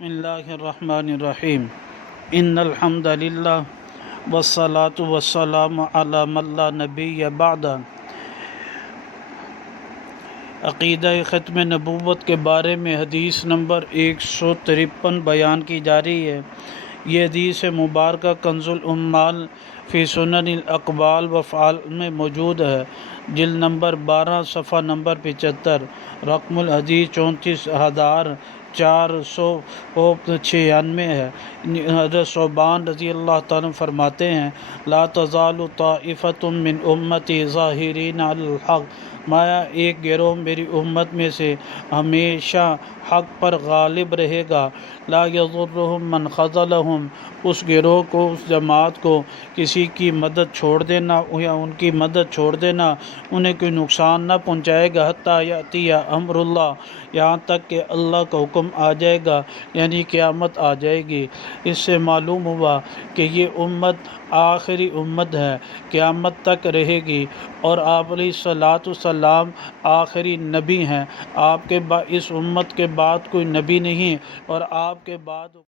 بسم اللہ الرحمن الرحیم ان الحمد للہ والصلاة والسلام علی من لا نبی بعد۔ عقیدہ ختم نبوت کے بارے میں حدیث نمبر 153 بیان کی جا رہی ہے۔ یہ حدیث مبارکہ کنز الامال فی سنن الاقوال وافعال میں موجود ہے، جلد نمبر 12 صفحہ نمبر 75، رقم الحدیث 34,496 ہے۔ حضرت ثوبان رضی اللہ تعالیٰ فرماتے ہیں، لا تزال طائفۃ من امتی ظاہرین علی الحق، مایا ایک گروہ میری امت میں سے ہمیشہ حق پر غالب رہے گا، لا یضرهم من خذلهم، اس گروہ کو، اس جماعت کو کسی کی مدد چھوڑ دینا یا ان کی مدد چھوڑ دینا انہیں کوئی نقصان نہ پہنچائے گا، حتیٰ یأتی امر اللہ، یہاں تک کہ اللہ کا حکم آ جائے گا، یعنی قیامت آ جائے گی۔ اس سے معلوم ہوا کہ یہ امت آخری امت ہے، قیامت تک رہے گی، اور آپ علیہ الصلاۃ والسلام آخری نبی ہیں۔ آپ کے بعد اس امت کے بعد کوئی نبی نہیں، اور آپ کے بعد